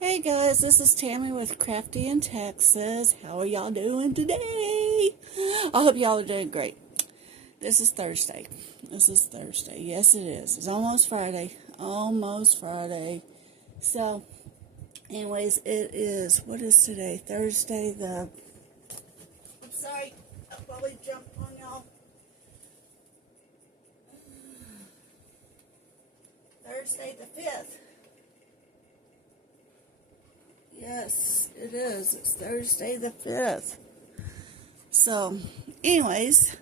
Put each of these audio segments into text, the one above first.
Hey guys, this is Tammy with Crafty in Texas. How are y'all doing today? I hope y'all are doing great. This is Thursday. Yes, it is. It's almost Friday. So, anyways, it is, what is today? Thursday I'm sorry, I'll probably jump on y'all. Thursday the 5th. Yes, it is. It's Thursday the 5th. So, anyways,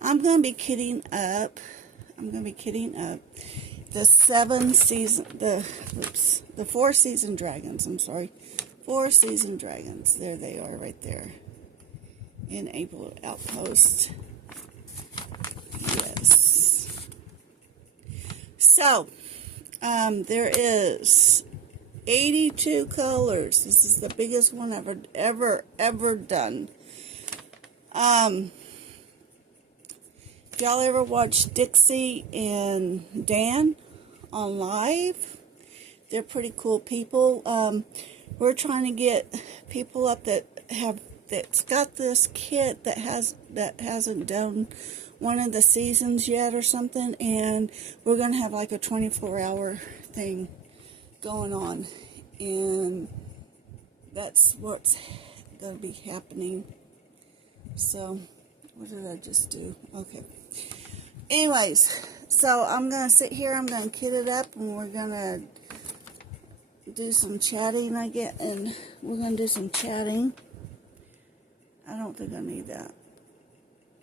I'm going to be kitting up the four season dragons. I'm sorry. 4 season dragons. There they are right there. In April Outpost. Yes. So, there is 82 colors. This is the biggest one I've ever done. If y'all ever watch Dixie and Dan on live, they're pretty cool people. We're trying to get people up that's got this kit that hasn't done one of the seasons yet or something, and we're gonna have like a 24-hour thing going on, and that's what's gonna be happening. So, what did I just do? Okay. Anyways, so I'm gonna sit here, I'm gonna kit it up, and we're gonna do some chatting, and we're gonna do some chatting. I don't think I need that.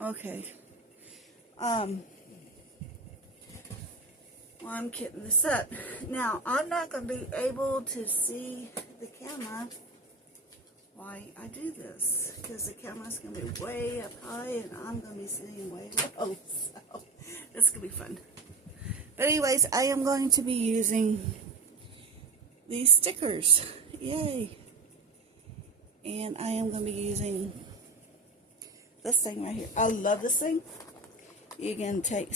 Okay. Well, I'm kitting this up. Now, I'm not going to be able to see the camera while I do this, because the camera's going to be way up high, and I'm going to be sitting way low, so it's going to be fun. But anyways, I am going to be using these stickers. Yay! And I am going to be using this thing right here. I love this thing. You can take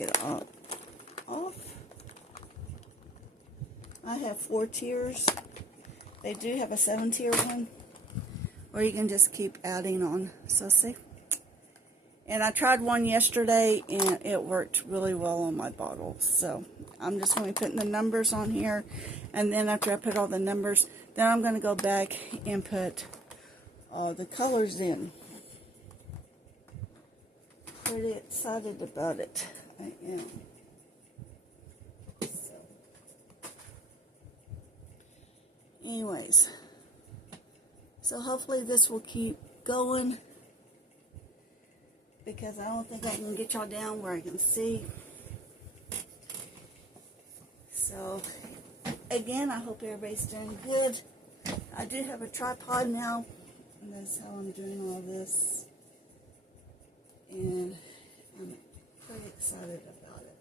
it off. I have 4 tiers. They do have a 7-tier one, or you can just keep adding on. So see? And I tried one yesterday, and it worked really well on my bottles. So I'm just going to be putting the numbers on here, and then after I put all the numbers, then I'm going to go back and put all the colors in. Pretty excited about it. I am. So, anyways, so hopefully this will keep going, because I don't think I can get y'all down where I can see. So, again, I hope everybody's doing good. I do have a tripod now, and that's how I'm doing all this. And I'm pretty excited about it.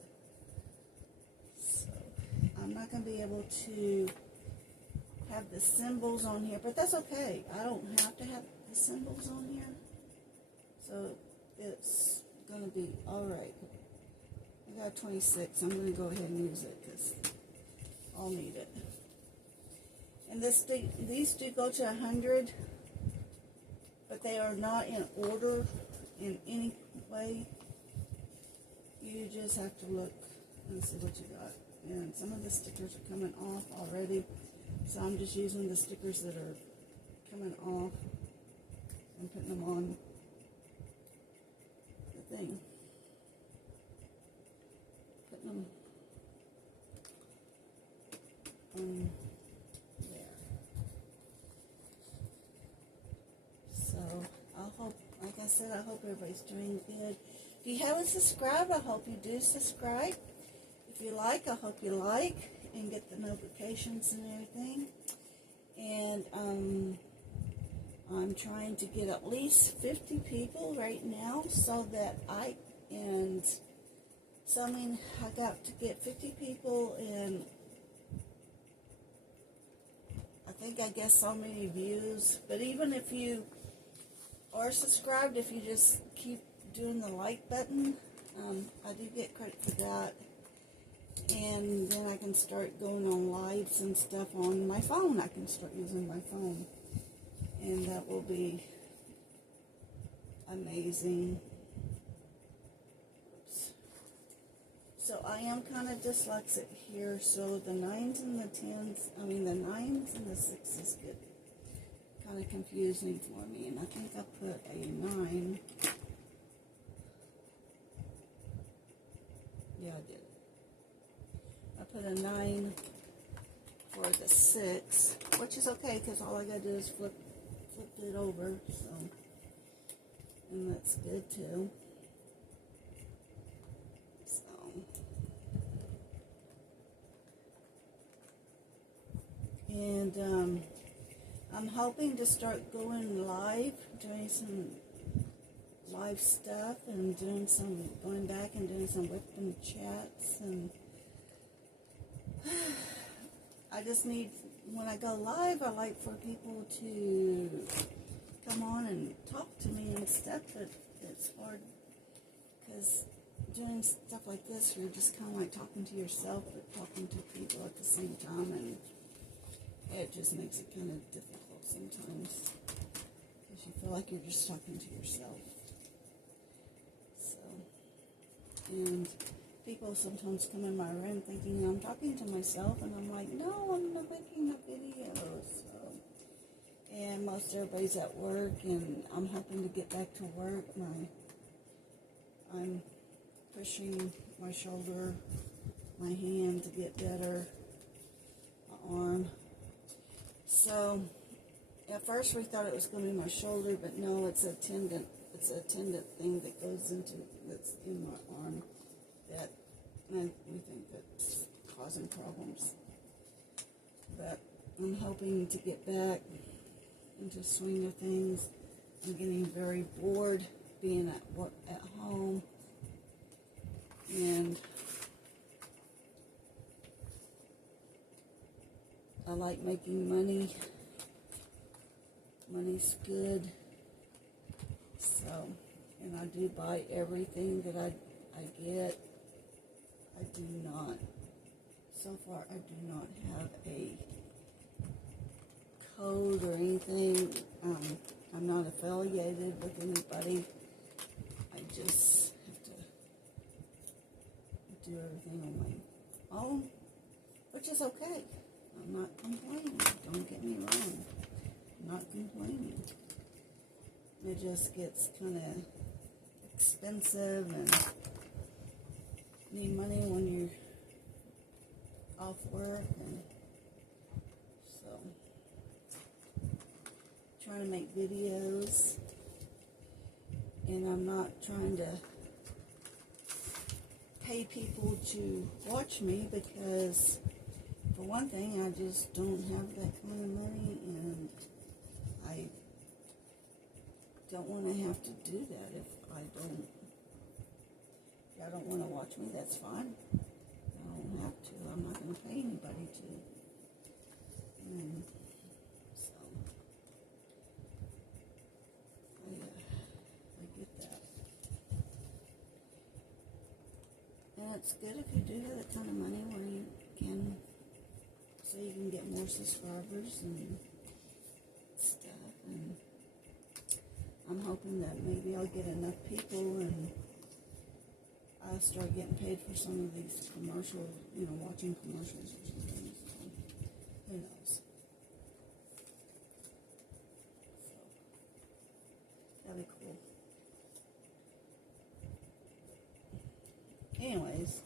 So, I'm not going to be able to have the symbols on here, but that's okay. I don't have to have the symbols on here. So, it's going to be alright. I got 26. I'm going to go ahead and use it, because I'll need it. And these do go to 100, but they are not in order in any way. You just have to look and see what you got. And some of the stickers are coming off already, so I'm just using the stickers that are coming off and putting them on the thing. Putting them on there. So I hope, like I said, I hope everybody's doing good. If you haven't subscribed, I hope you do subscribe. If you like, I hope you like and get the notifications and everything. And I'm trying to get at least 50 people right now, so that I got to get 50 people, and I guess so many views. But even if you are subscribed, if you just keep doing the like button, I do get credit for that. And then I can start going on lives and stuff on my phone. I can start using my phone. And that will be amazing. Oops. So I am kind of dyslexic here, so the 9s and the 10s, the 9s and the 6s get kind of confusing for me. And I think I put a 9. Yeah, I did. I put a 9 for the 6, which is okay because all I gotta do is flip it over, so, and that's good too. So, and I'm hoping to start going live, doing some live stuff, and going back and doing some whipping chats, and I just need, when I go live, I like for people to come on and talk to me and stuff, but it's hard, because doing stuff like this, you're just kind of like talking to yourself, but talking to people at the same time, and it just makes it kind of difficult sometimes, because you feel like you're just talking to yourself. So, and people sometimes come in my room thinking I'm talking to myself, and I'm like, no, I'm not making a video. So, and most everybody's at work, and I'm hoping to get back to work. I'm pushing my shoulder, my hand to get better, my arm. So, at first we thought it was going to be my shoulder, but no, it's a tendon. It's a tendon thing that goes that's in my arm that we think that's causing problems. But I'm hoping to get back into swing of things. I'm getting very bored being at work at home, and I like making money. Money's good. So, and I do buy everything that I get. I do not, so far I do not have a code or anything. I'm not affiliated with anybody. I just have to do everything on my own, which is okay. I'm not complaining. Don't get me wrong. I'm not complaining. It just gets kind of expensive and need money when you're off work, and so trying to make videos, and I'm not trying to pay people to watch me, because for one thing, I just don't have that kind of money, and I don't want to have to do that. If I don't want to watch me, that's fine. I don't have to. I'm not going to pay anybody to. And so, I get that. And it's good if you do have that kind of money where you can, so you can get more subscribers and stuff. And I'm hoping that maybe I'll get enough people and I'll start getting paid for some of these commercials, watching commercials or something. So, who knows? So, that'd be cool. Anyways,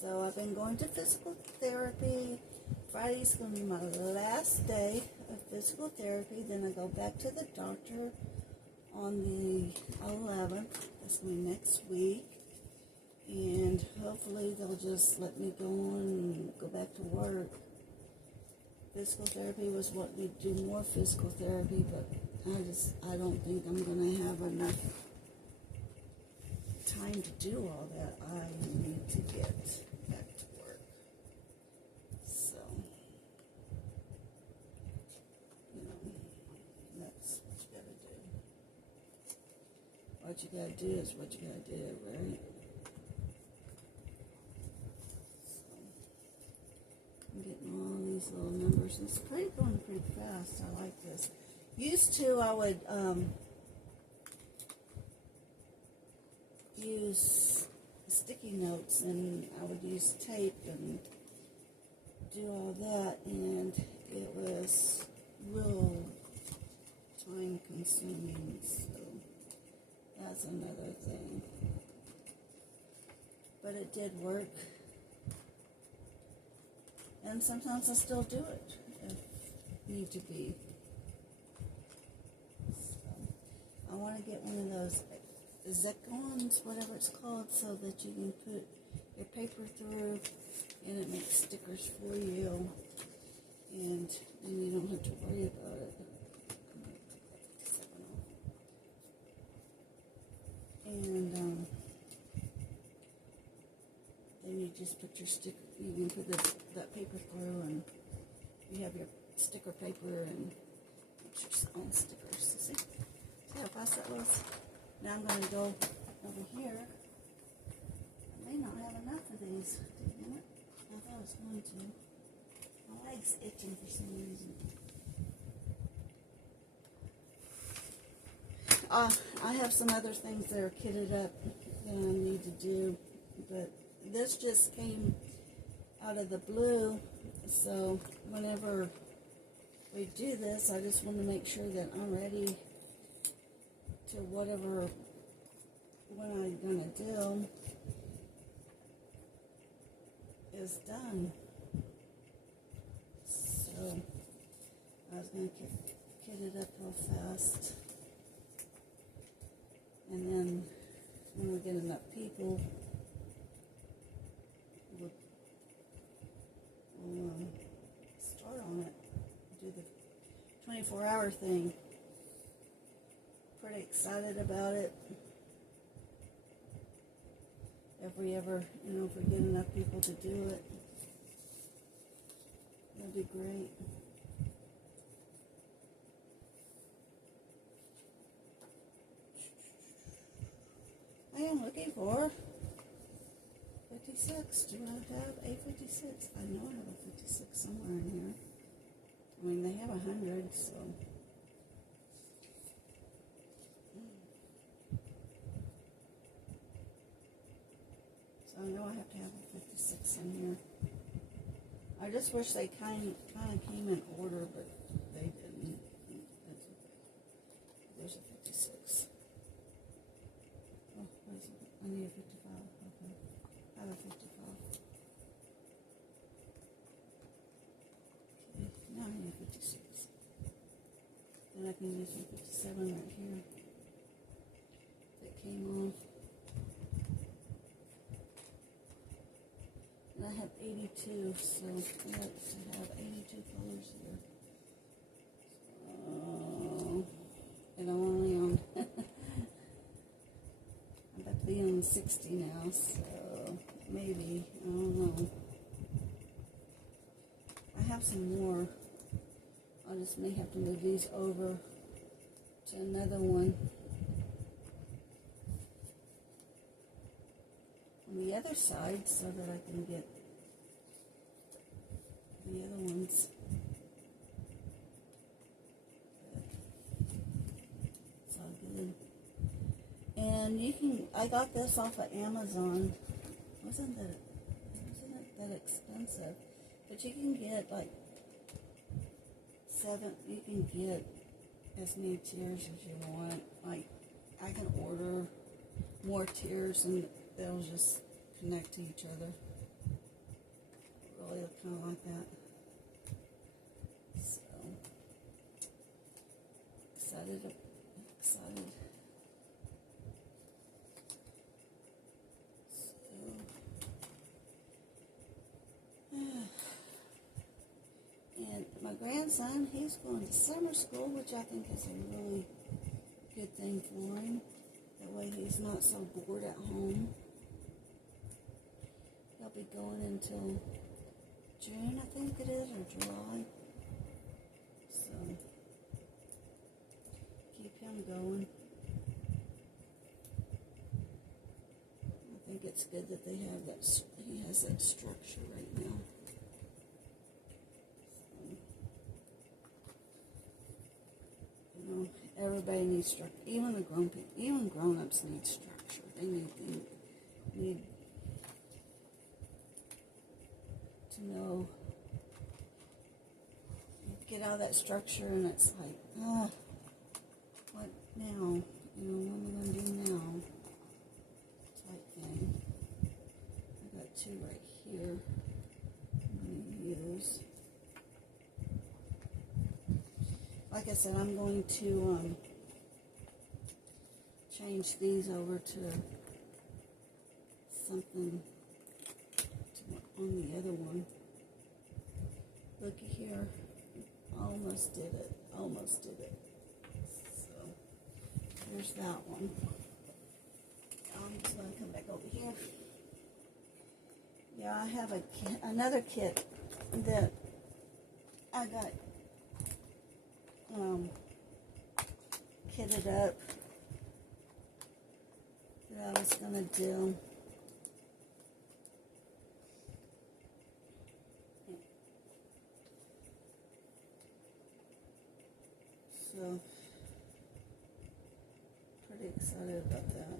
so I've been going to physical therapy. Friday's going to be my last day of physical therapy. Then I go back to the doctor on the 11th. That's going to be next week. And hopefully they'll just let me go on and go back to work. Physical therapy was what we do more physical therapy, but I don't think I'm going to have enough time to do all that. I need to get back to work. So, that's what you gotta do. What you gotta do is what you gotta do, right? It's going pretty fast. I like this. Used to, I would use sticky notes, and I would use tape and do all that, and it was real time consuming, so that's another thing. But it did work, and sometimes I still do it if need to be. So I want to get one of those Zecons, whatever it's called, so that you can put your paper through and it makes stickers for you, and then you don't have to worry about it. And then you just put your sticker, you can put that paper through, and you have your sticker paper and it's your own stickers. See how fast that was? Now I'm going to go over here. I may not have enough of these. Damn it. I thought I was going to. My leg's itching for some reason. I have some other things that are kitted up that I need to do, but this just came out of the blue, so whenever we do this, I just want to make sure that I'm ready to what I'm going to do is done. So I was going to kit it up real fast, and then when we get enough people, we'll start on it, do the 24-hour thing. Pretty excited about it. If we ever, if we get enough people to do it, that'd be great. I am looking for 56. Do I have a 56? I know I have a 56 somewhere in here. I mean, they have 100, so. So I know I have to have a 56 in here. I just wish they kind of came in order, but they didn't. That's okay. There's a 56. Oh, what is it? I need a 55. Okay. I have a 55. Okay, now I need a 56. Then I can use a 57 right here. That came off. And I have 82, so let's have 82 colors here. And I'm only on, I'm about to be on 60 now, so maybe, I don't know. I have some more. I just may have to move these over to another one on the other side so that I can get the other ones. It's all good. And you can, I got this off of Amazon. Wasn't it that expensive? But you can get like you can get as many tiers as you want. Like, I can order more tiers and they'll just connect to each other. Really kind of like that. So, excited. And my grandson, he's going to summer school, which I think is a really good thing for him. That way he's not so bored at home. He'll be going until June, I think it is, or July. So, keep him going. I think it's good that they have that, he has that structure right now. So, everybody needs structure. Even the grown people, even grown-ups need structure. They need to know, get out of that structure, and it's like, what now? You know, what am I going to do now? Type thing. I got two right here I'm going to use. Like I said, I'm going to change these over to something on the other one. Looky here. Almost did it. Almost did it. So, here's that one. I'm just going to come back over here. Yeah, I have another kit that I got kitted up that I was going to do. So, pretty excited about that.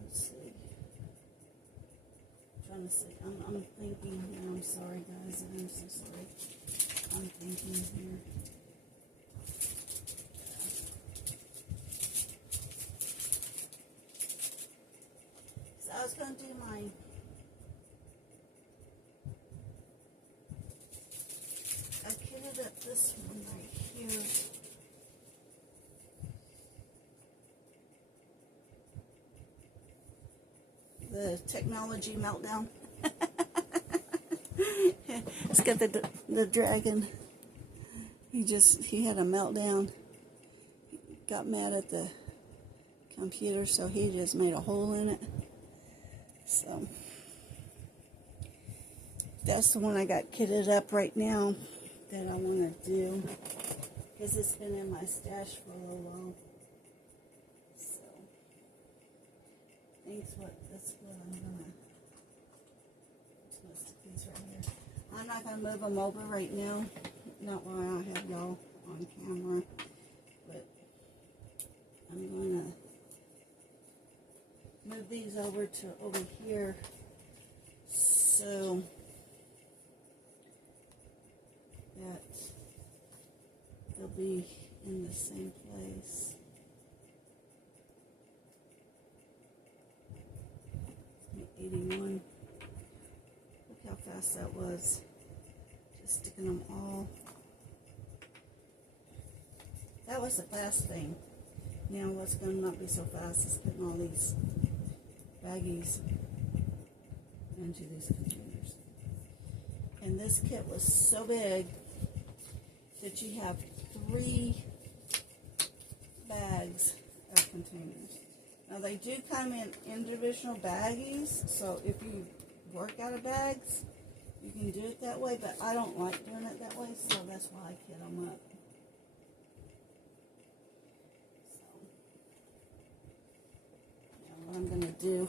Let's see. Trying to see. I'm thinking here. I'm sorry, guys. I'm so sorry. I'm thinking here. So I was going to do my up this one right here. The technology meltdown. It's got the dragon. He had a meltdown. Got mad at the computer, so he just made a hole in it. So that's the one I got kitted up right now that I want to do, because it's been in my stash for a little while. So that's what I'm gonna. Most of these right here. I'm not gonna move them over right now. Not while I have y'all on camera, but I'm gonna move these over to over here. So that they'll be in the same place. 81. Look how fast that was. Just sticking them all. That was the fast thing. Now what's going to not be so fast is putting all these baggies into these containers. And this kit was so big that you have 3 bags of containers. Now they do come in individual baggies, so if you work out of bags, you can do it that way, but I don't like doing it that way, so that's why I kit them up. So, now what I'm going to do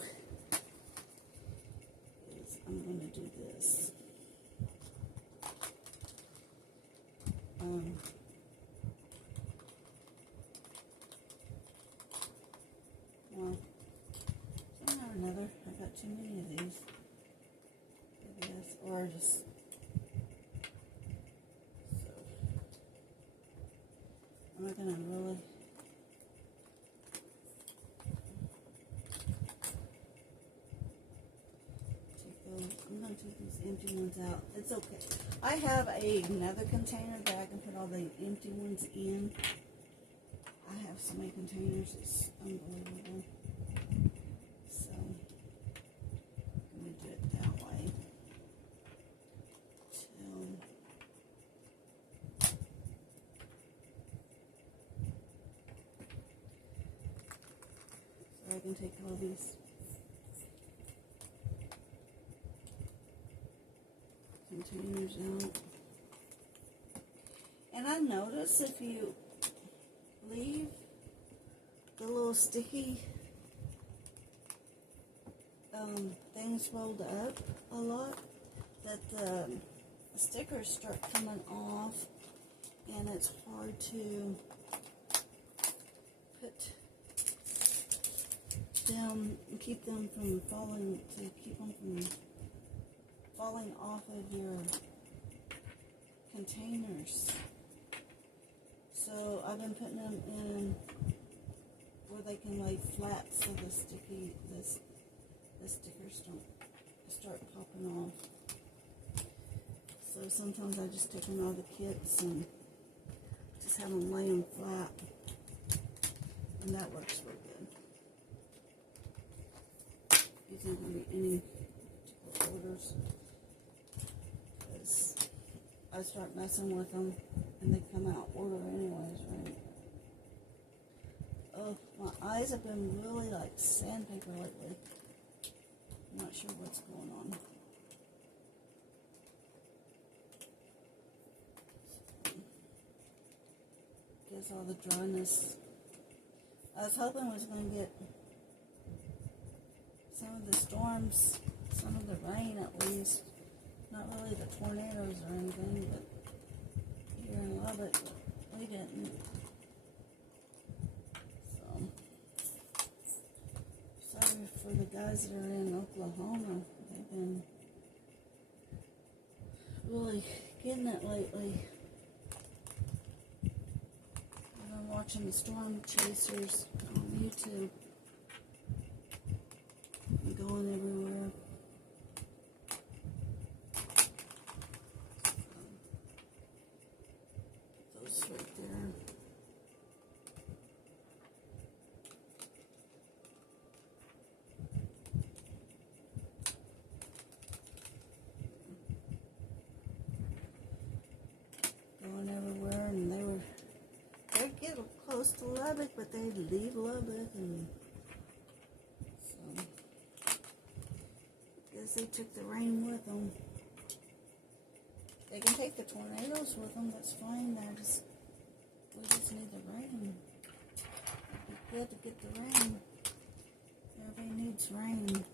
is I'm going to do this. Well, somehow or another, I got too many of these, I guess, or just, so, I'm not going to really, I'm going to take these empty ones out. It's okay. I have another container that I can put all the empty ones in. I have so many containers, it's unbelievable. So, I'm going to do it that way. So I can take all these containers out. And I notice if you leave the little sticky things rolled up a lot, that the stickers start coming off, and it's hard to put them, keep them from falling, to keep them from falling off of your containers. So I've been putting them in where they can lay flat, so the stickers don't start popping off. So sometimes I just take them out of the kits and just have them lay them flat, and that works real good. These aren't going to be any particular orders, because I start messing with them and they come out order anyways, right? Oh, my eyes have been really like sandpaper lately. I'm not sure what's going on. Guess all the dryness. I was hoping I was going to get some of the storms, some of the rain at least. Not really the tornadoes or anything, but here in Lubbock, we didn't. So, sorry for the guys that are in Oklahoma. They've been really getting it lately. I've been watching the Storm Chasers on YouTube. And going everywhere. Those right there. Going everywhere, and they'd get close to Lubbock, but they'd leave Lubbock, and so I guess they took the rain with them. They can take the tornadoes with them, that's fine. We just need the rain. It'd be good to get the rain. Everybody needs rain.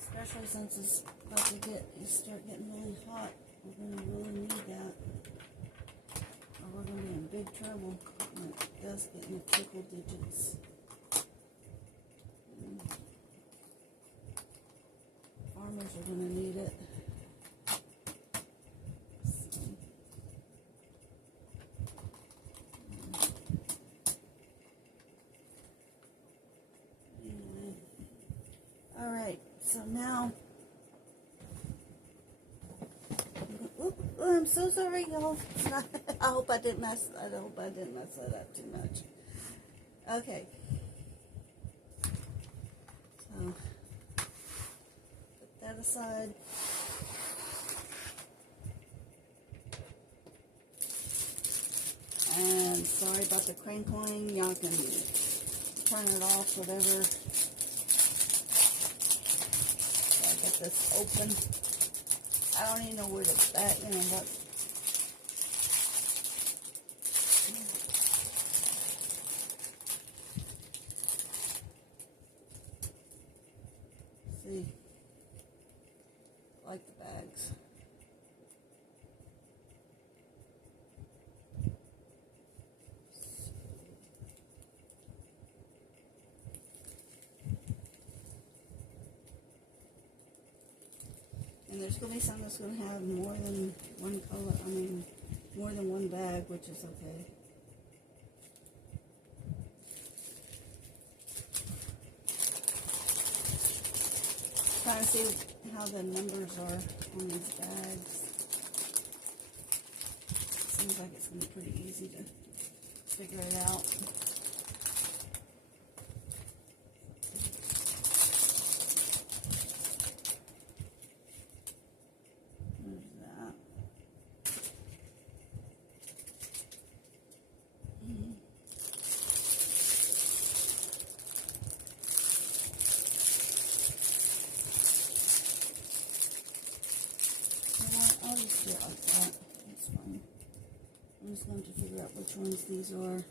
Especially since it's about to start getting really hot. We're going to really need that. Or we're going to be in big trouble when it does get in the triple digits. Farmers are going to need it. So now, I'm so sorry, y'all. I hope I didn't mess that up too much. Okay. So put that aside. And sorry about the crinkling. Y'all can turn it off, whatever. This open. I don't even know where to what. See, I like the bags. And there's going to be some that's going to have more than one color, more than one bag, which is okay. Trying to see how the numbers are on these bags. Seems like it's going to be pretty easy to figure it out. I'll just do it like that. That's fine. I'm just going to figure out which ones these are.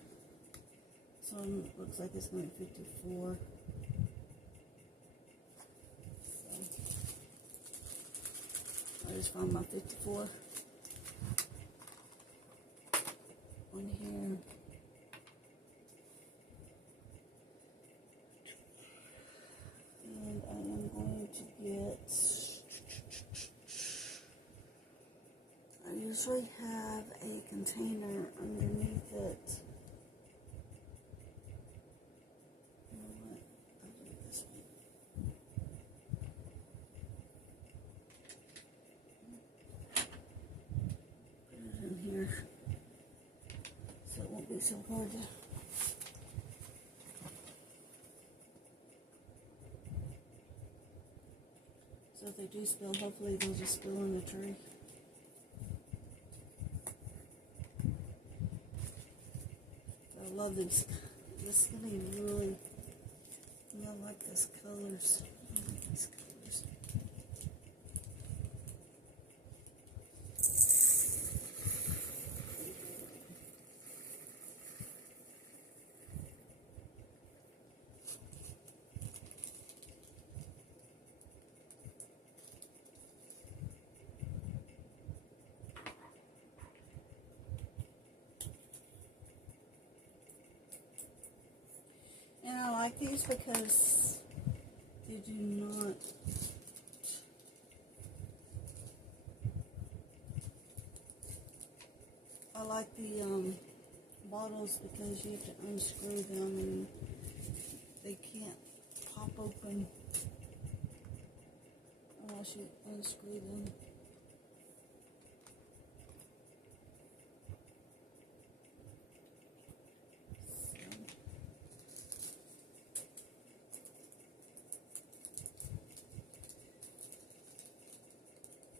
So it looks like it's going to be 54. So, I just found my 54 on here. And I am going to get, I usually have a container underneath it. You know what? I'll do it this way. Put it in here so it won't be so hard to. So if they do spill, hopefully they'll just spill in the tree. I love these. This is going to be really, I like these colors. I like these colors. And I like these because they do not I like the bottles because you have to unscrew them and they can't pop open unless you unscrew them.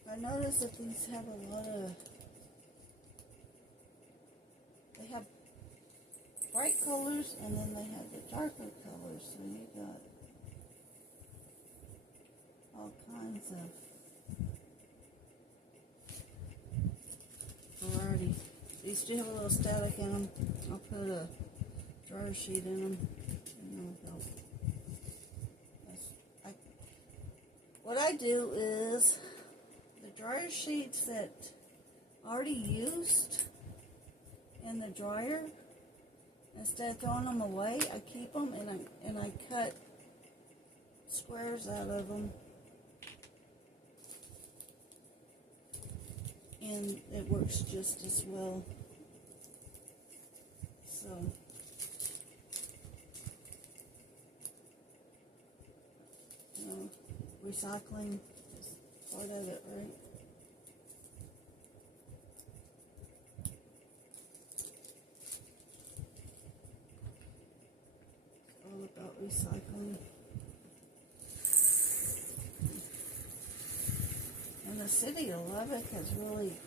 I noticed that these have a lot of, they have bright colors and then they have the darker colors, so you got all kinds of variety. These do have a little static in them. I'll put a dryer sheet in them. What I do is the dryer sheets that I already used in the dryer, instead of throwing them away, I keep them and I cut squares out of them, and it works just as well. So recycling is part of it, right? It's all about recycling. And the city of Lubbock has really,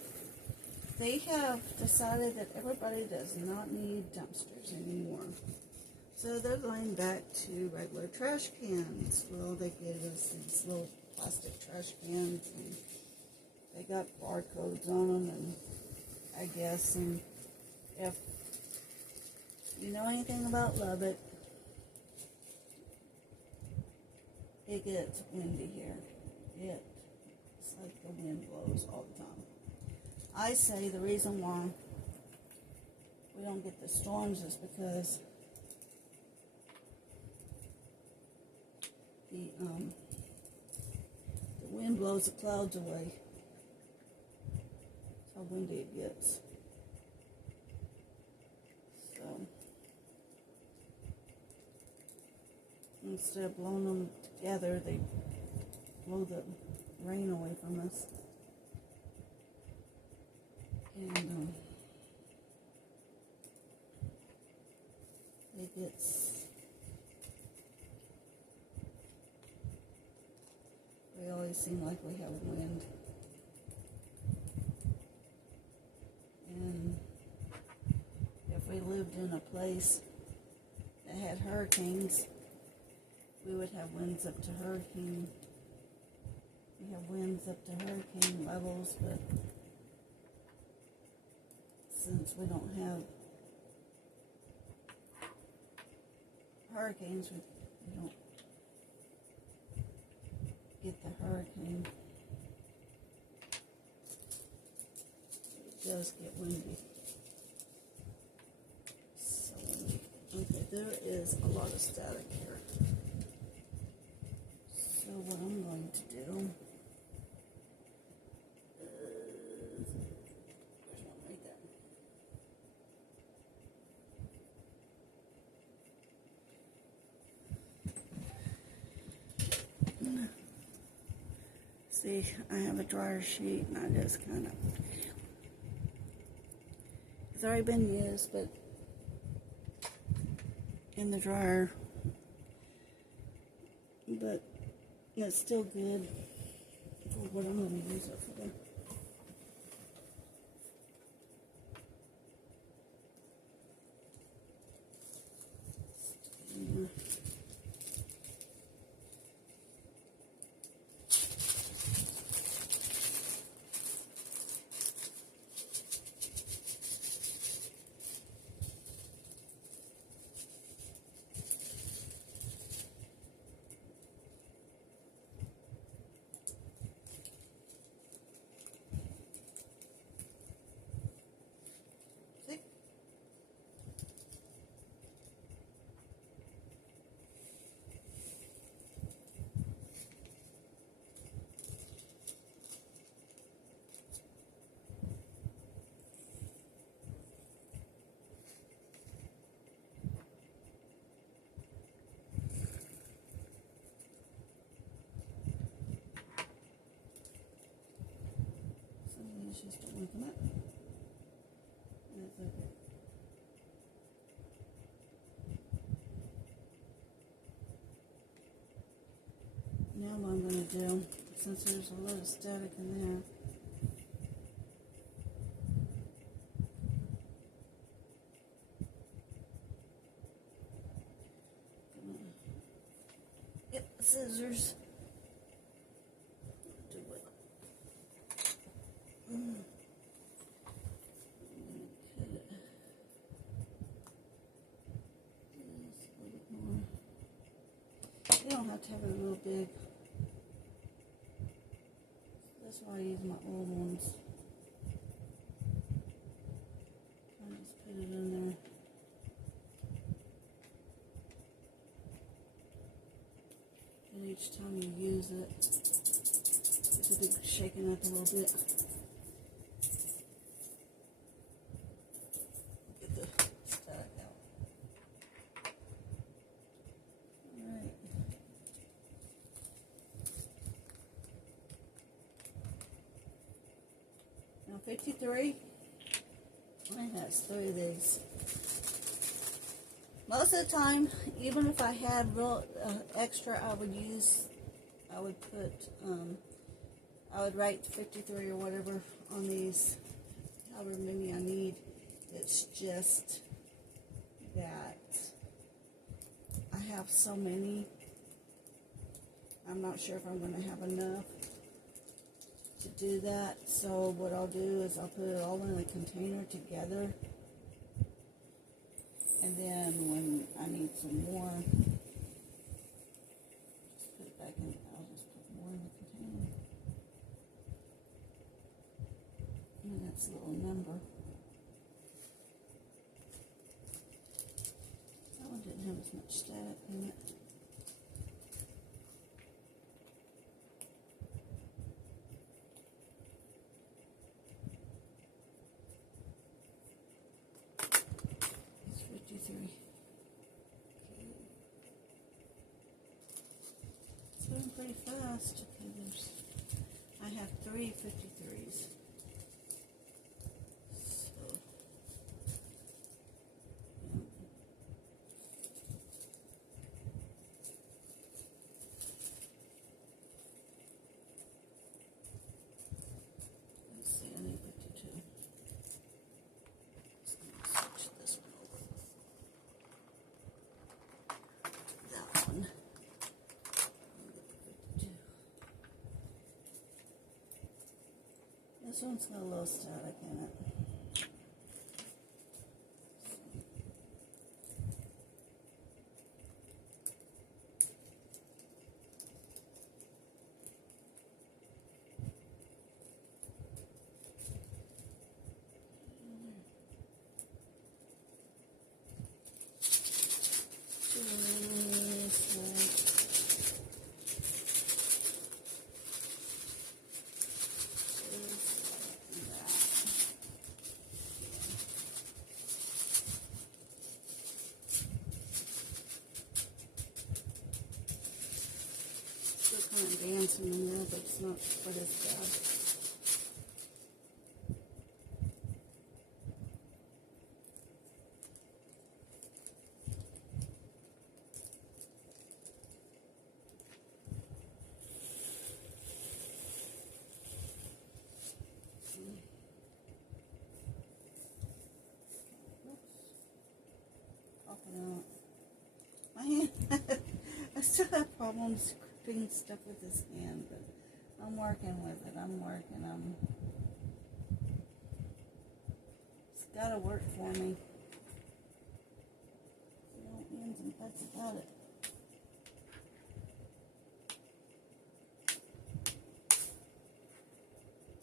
they have decided that everybody does not need dumpsters anymore. So they're going back to regular trash cans. Well, they gave us these little plastic trash cans, and they got barcodes on them, and I guess, and if you know anything about Lubbock, it gets windy here. It's like the wind blows all the time. I say the reason why we don't get the storms is because the wind blows the clouds away. That's how windy it gets. So instead of blowing them together, they blow the rain away from us. And it gets, we always seem like we have wind. And if we lived in a place that had hurricanes, we would have winds up to hurricane. We have winds up to hurricane levels, but since we don't have hurricanes, we don't get the hurricane does get windy. So windy. Okay, there is a lot of static here. So what I'm going to do is, there's one right there. See, I have a dryer sheet and I just kind of, it's already been used, but in the dryer, but it's still good for what I'm going to use it for. Just don't want to come up. That's okay. Now what I'm going to do, since there's a lot of static in there, get the scissors. Do it. You don't have to have it real big. That's why I use my old ones. I just put it in there. And each time you use it, it's a big shaking up a little bit. Get the static out. Alright. Now 53, mine has 3 of these. Most of the time, even if I had real extra, I would put, I would write 53 or whatever on these, however many I need. It's just that I have so many, I'm not sure if I'm going to have enough to do that. So what I'll do is I'll put it all in a container together, and then when I need some more, just put it back in. I'll just put more in the container. And that's a little number. That one didn't have as much static in it. Pretty fast. Okay, I have 3 53s. So, yeah. Let's see, I need 52. So switch this one over. That one. This one's got a little static in it. can't dance anymore, but it's not quite as bad. Out. My hand, I still have problems gripping stuff with this hand, but I'm working with it. It's gotta work for me. No ends and buts about it.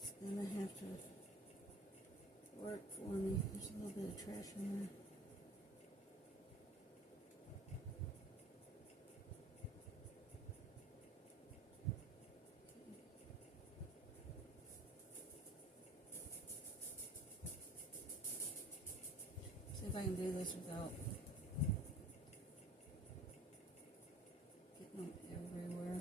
It's gonna have to work for me. There's a little bit of trash in there. See if I can do this without getting them everywhere.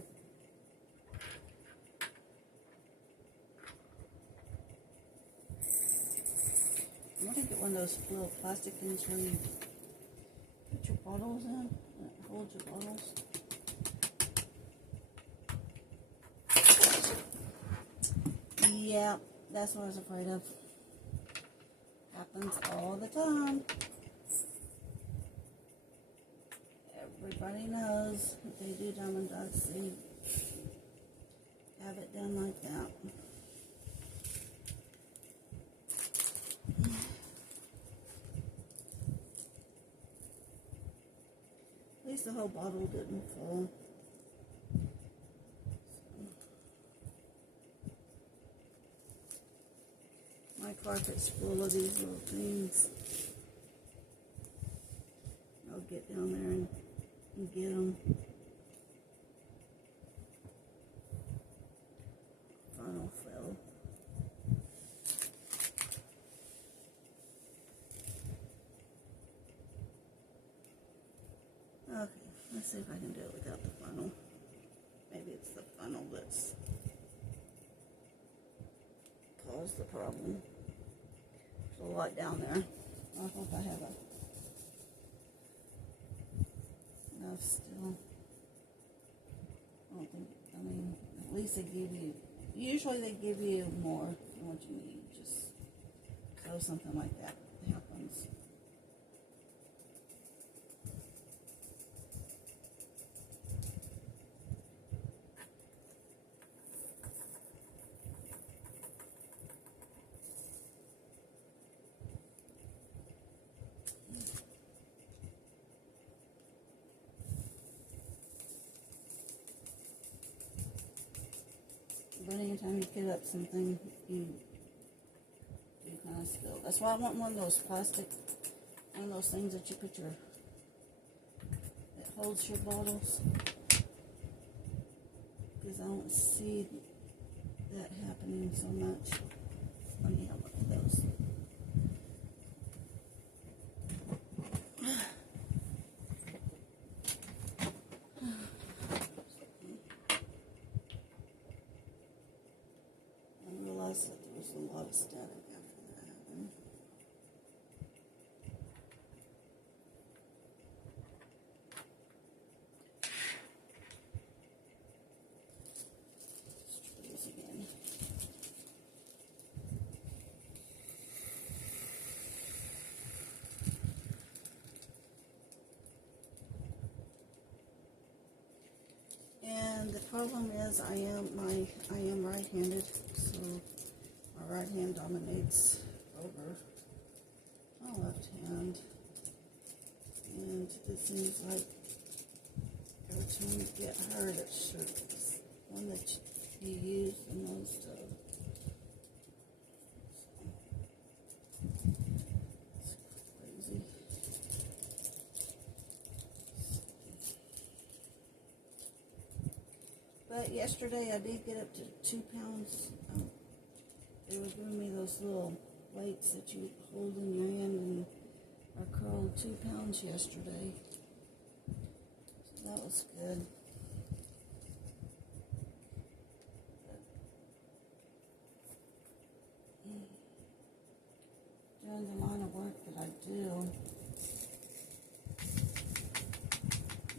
I'm going to get one of those little plastic things where you put your bottles in, that holds your bottles. Yeah, that's what I was afraid of. Happens all the time. Everybody knows if they do Diamond Dogs, they have it done like that. At least the whole bottle didn't fall. My carpet's full of these little things. I'll get down there and get them. Funnel fell. Okay, let's see if I can do it without the funnel. Maybe it's the funnel that's caused the problem. There's a lot down there. I hope I have enough still. I don't think, I mean, at least they give you, usually they give you more than what you need, just so something like that happens. But anytime you pick up something, you kind of spill. That's why I want one of those plastic, one of those things that you put your, that holds your bottles. Because I don't see that happening so much. Let me have one of those. That there was a lot of static after that happened. Let's try this again. And the problem is I am right-handed, so my right hand dominates over my left hand, and it seems like every time you get hurt, it's one that you use the most of. It's crazy. But yesterday I did get up to 2 pounds. They were giving me those little weights that you hold in your hand, and I curled 2 pounds yesterday. So that was good. doing the line of work that I do,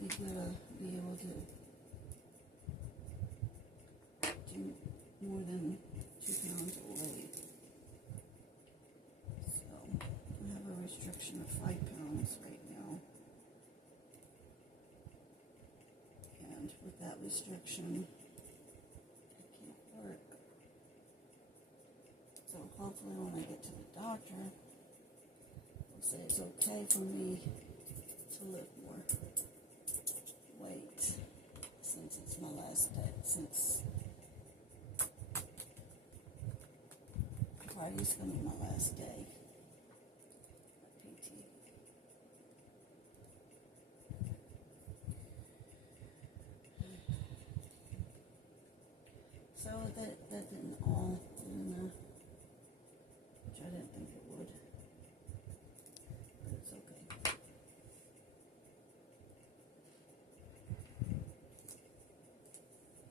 you gotta be able to do more than 2 pounds of weight. So I have a restriction of 5 pounds right now. And with that restriction, I can't work. So hopefully when I get to the doctor, they'll say it's okay for me to lift more weight since it's my last day, since Friday's going to be my last day at PT. So that didn't all get in there, which I didn't think it would, but it's okay.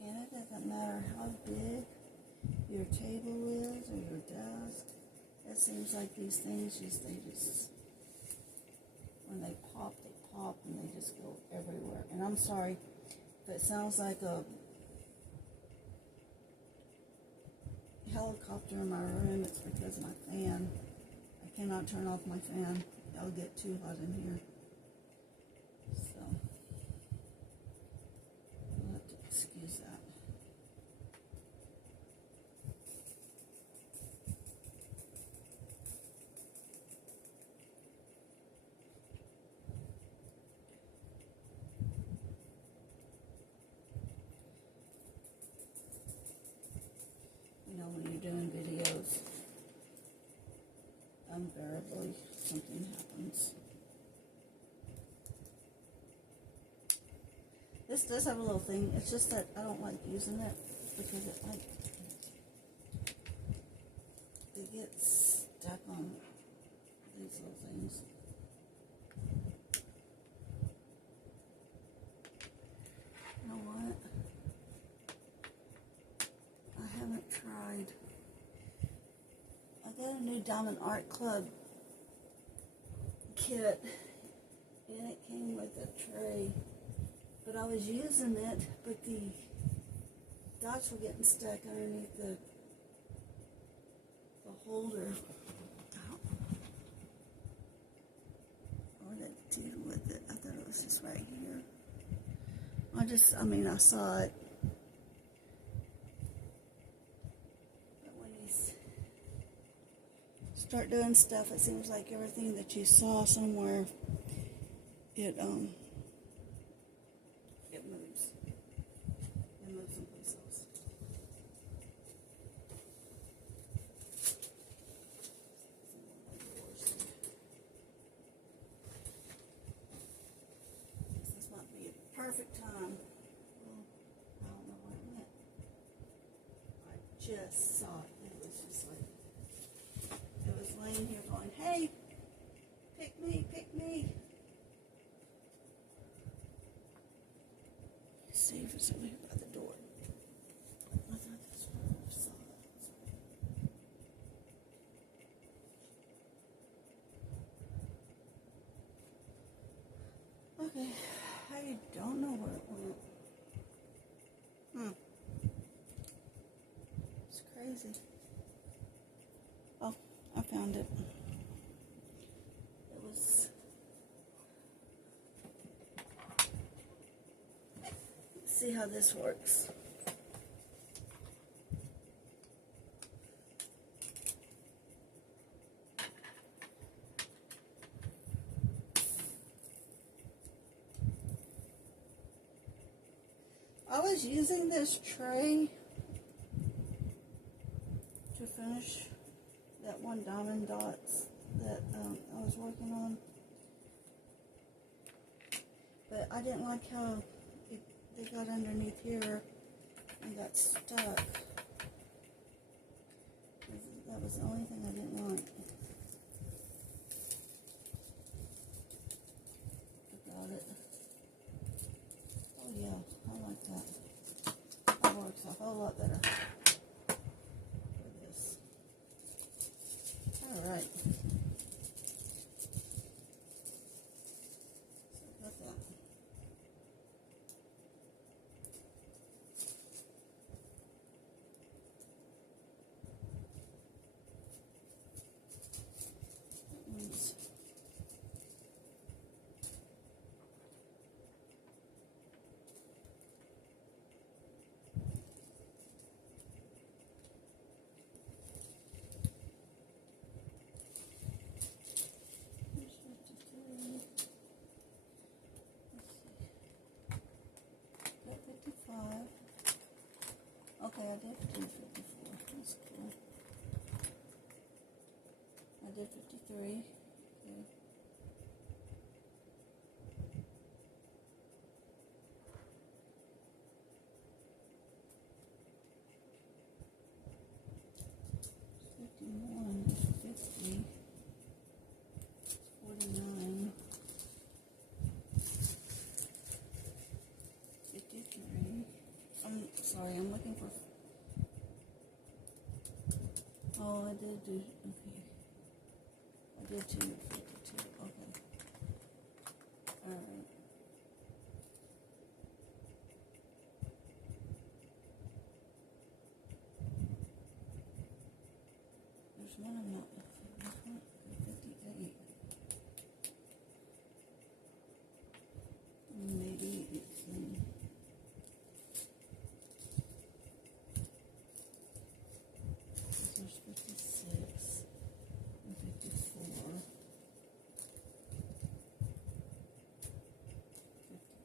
And it doesn't matter how big your table is or your desk. It seems like these things when they pop and they just go everywhere. And I'm sorry if it sounds like a helicopter in my room. It's because my fan, I cannot turn off my fan. It'll get too hot in here. So you'll have to excuse that. When you're doing videos, invariably something happens. This does have a little thing. It's just that I don't like using it because it gets stuck on these little things. You know what? I haven't tried. I got a new Diamond Art Club kit, and it came with a tray. But I was using it, but the dots were getting stuck underneath the holder. What did I do with it? I thought it was just right here. I saw it. Start doing stuff, it seems like everything that you saw somewhere, it moves. It moves someplace else. This might be a perfect time. Well, I don't know where it went. I just saw it. It was just like, it was laying here going, hey, pick me, pick me. Let's see if it's over here by the door. I thought that's where I saw it. Okay, I don't know where it went. It's crazy. Oh, I found it. It was... Let's see how this works. I was using this tray to finish that one diamond dots that I was working on, but I didn't like how they got underneath here and got stuck. That was the only thing I didn't want. I got it. Oh yeah, I like that. That works a whole lot better for this. Alright. I'm looking for. Oh, I did do. Okay. I did 252. Okay. Alright. There's one I'm not. There's one. 58. Maybe it's in. There's 56 and 54. 55.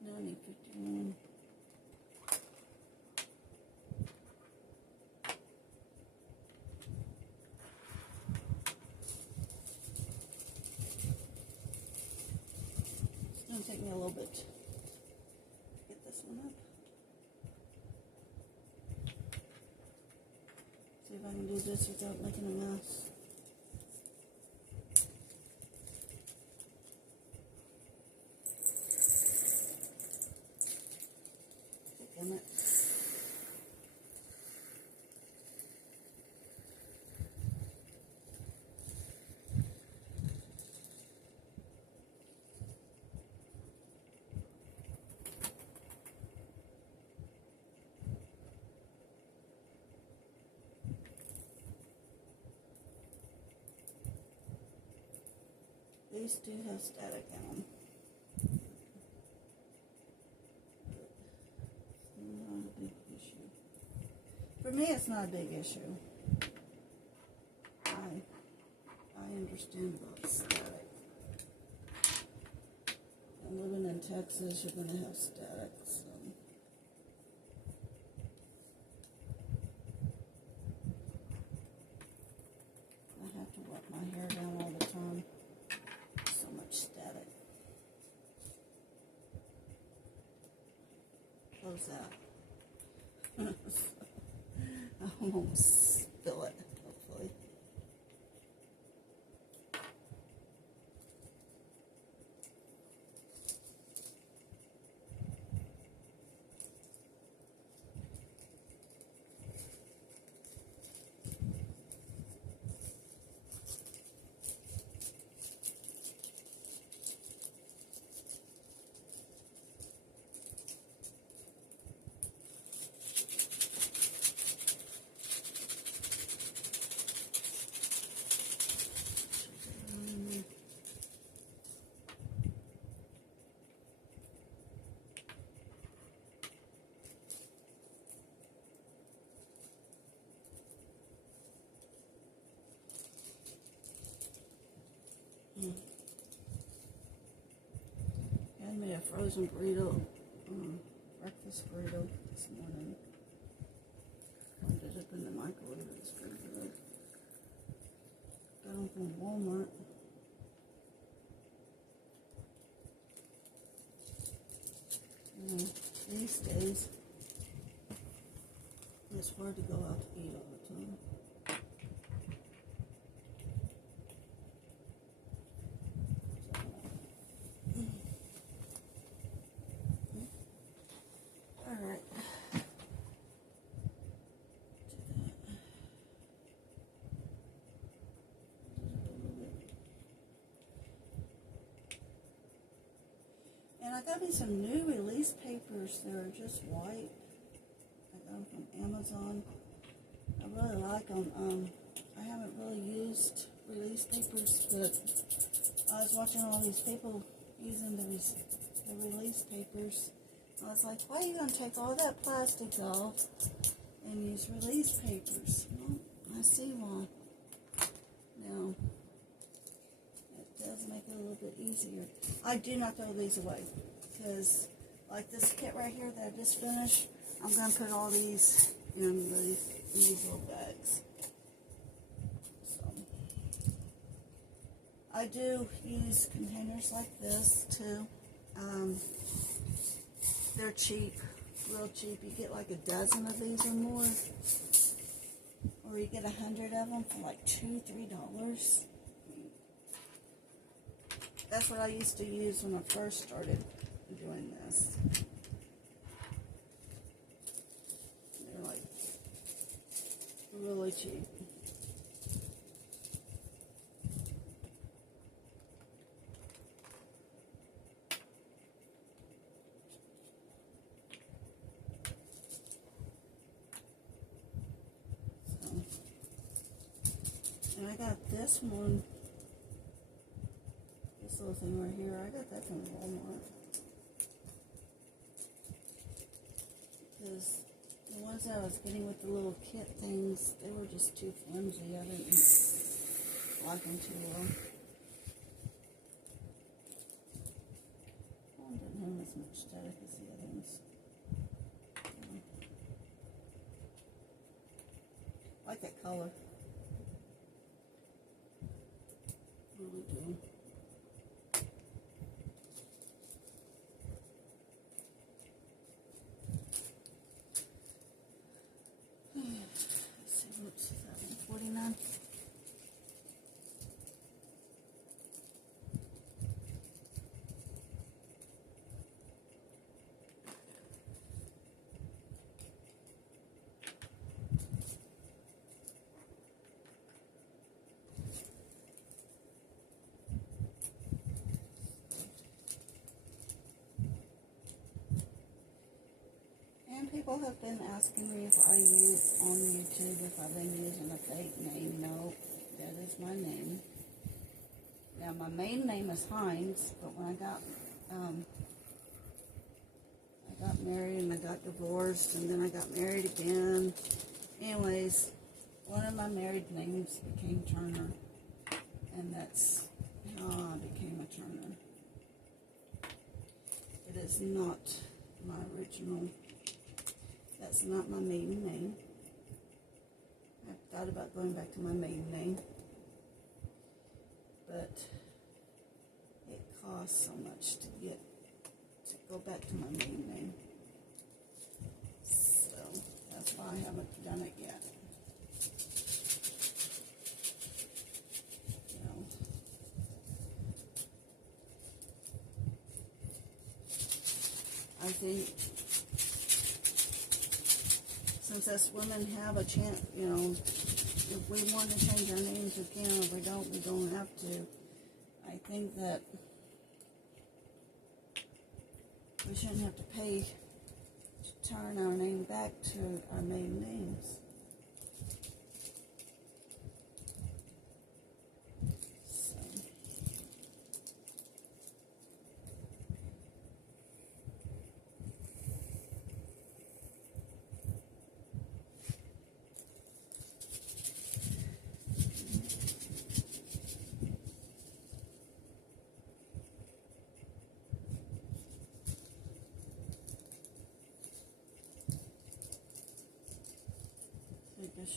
Now I need 51. It's going to take me a little bit to get this one up. See if I can do this without making a mess. Damn it. These do have static in them. It's not a big issue. For me, it's not a big issue. I understand about static. And living in Texas, you're going to have static, so. I have to wipe my hair down all the time. So much static. Close that. I won't spill it, hopefully. Had me a frozen burrito, breakfast burrito this morning. Warmed it up in the microwave. It's pretty good. Got them from Walmart. These days, it's hard to go out to eat all the time. Alright. And I got me some new release papers that are just white. I got them from Amazon. I really like them. I haven't really used release papers, but I was watching all these people using the release papers. I was like, why are you going to take all that plastic off and use release papers? Well, I see why. Now, it does make it a little bit easier. I do not throw these away because, like this kit right here that I just finished, I'm going to put all these in these little bags. So, I do use containers like this too. They're cheap, real cheap. You get like a dozen of these or more. Or you get 100 of them for like $2, $3. That's what I used to use when I first started doing this. They're like really cheap. And I got this one, this little thing right here, I got that from Walmart. Because the ones that I was getting with the little kit things, they were just too flimsy. I didn't like them too well. One didn't have as much static as the other ones. Yeah. I like that color. Really do. Let's see, what's that one? 49. And people have been asking me if I use on YouTube if I've been using a fake name. No, that is my name. Now my main name is Hines, but when I got married and I got divorced and then I got married again. Anyways, one of my married names became Turner, and that's how I became a Turner. It is not my original. That's not my maiden name. I've thought about going back to my maiden name, but it costs so much to go back to my maiden name. So that's why I haven't done it yet. You know. I think since us women have a chance, you know, if we want to change our names, we can. If we don't have to. I think that we shouldn't have to pay to turn our name back to our maiden names. So. I think I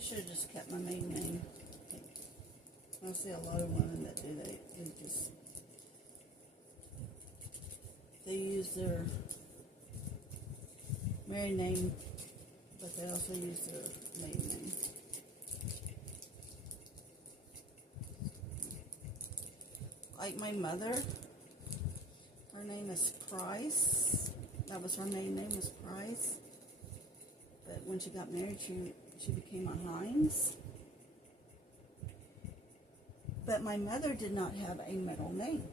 should just have kept my maiden name. I see a lot of women that do that. They use their married name, but they also use their maiden name. Like my mother, her name is Price. That was her maiden name, was Price. But when she got married, she became a Hines. But my mother did not have a middle name.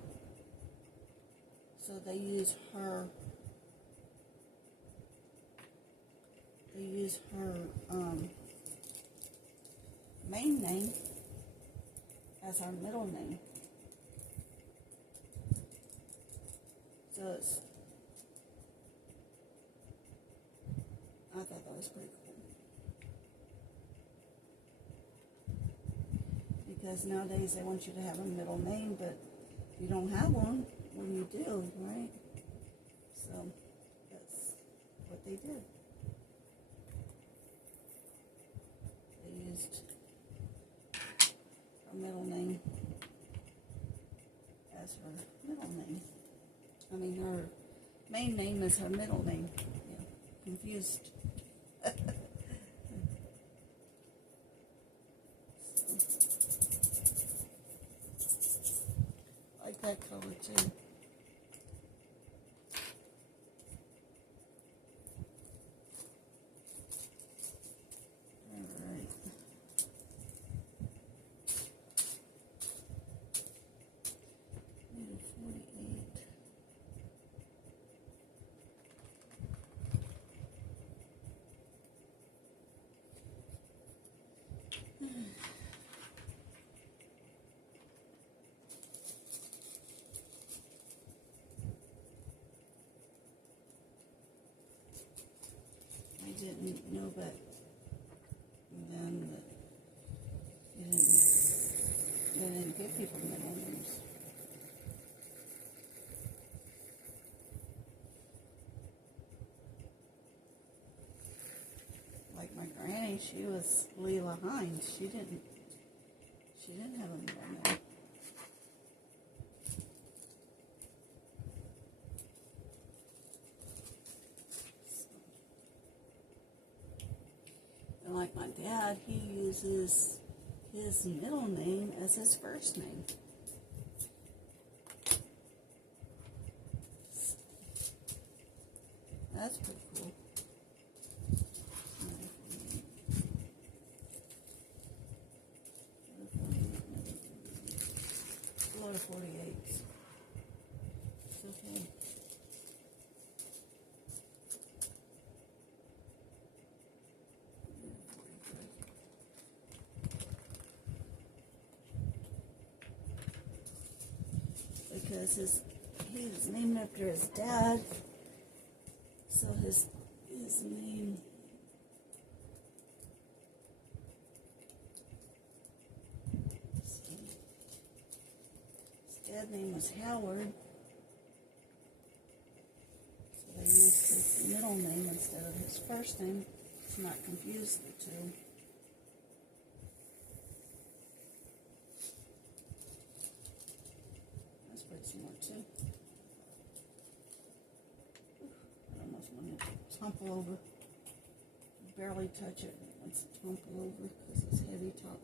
So they use her main name as her middle name. So I thought that was pretty cool. Because nowadays they want you to have a middle name, but you don't have one when you do, right? So that's what they did. They used her middle name. as her middle name. I mean, her main name is her middle name. Yeah, confused. Like that color too. Alright. Need a 48. I didn't know, but then that they didn't give people middle names. Like my granny, she was Leela Hines. She didn't have a middle name. And like my dad, he uses his middle name as his first name. That's pretty cool. A lot of 48s. It's okay. Because he's named after his dad, so his name. His dad's name was Howard, so they used his middle name instead of his first name to not confuse the two. Pretty smart too. I almost want to tumble over. Barely touch it. It wants to tumble over because it's heavy top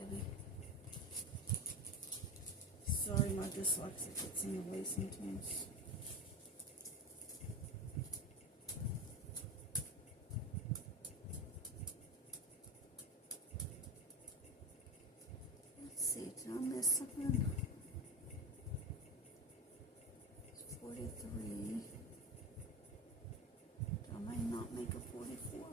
heavy. Sorry, my dyslexia gets in the way sometimes. Did I miss something? It's 43. I might not make a 44.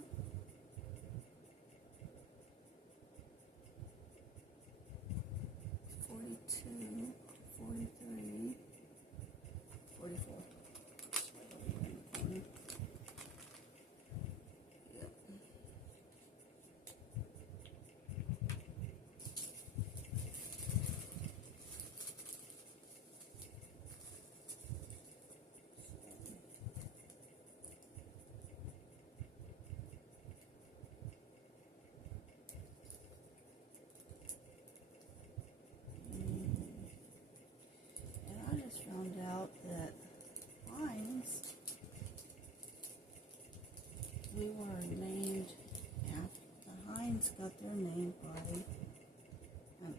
42, 43, 44. It's right over in the corner. Yep. Found out that Hines, we were named after, the Hines got their name by an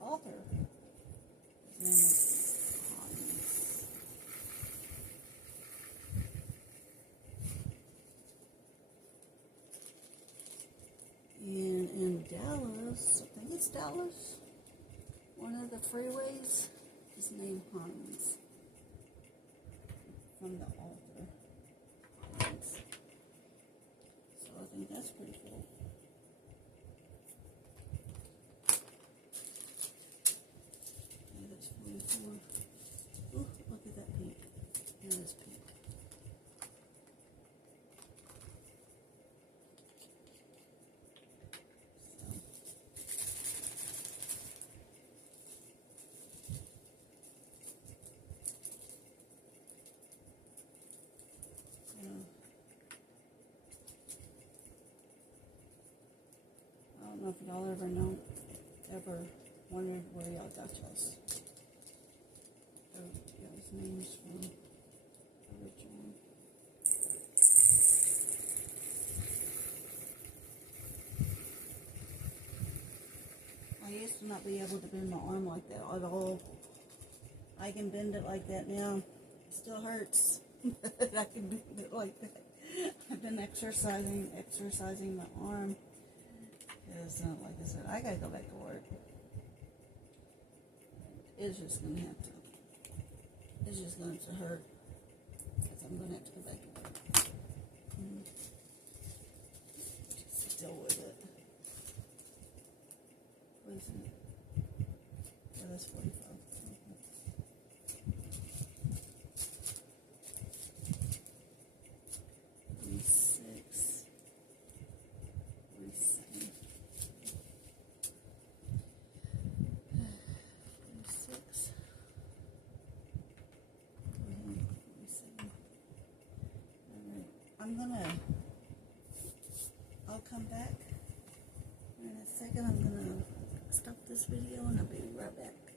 author. His name was Hines. And in Dallas, I think it's Dallas, one of the freeways, his name Hines, from the author. Hines. So I think that's pretty cool. Yeah, that's 44. Ooh, look at that pink. Yeah, that's pink. I don't know if y'all ever Wondering where y'all got y'all's names from originally. I used to not be able to bend my arm like that at all. I can bend it like that now. It still hurts, but I can bend it like that. I've been exercising my arm. Because, like I said, I gotta go back to work. It's just gonna have to. It's just going to hurt. Because I'm gonna have to go back to work. Just deal with it. What is it? Yeah, that's 45. 46. 47. 46. 47. Alright. I'll come back in a second. I'm gonna stop this video and I'll be right back.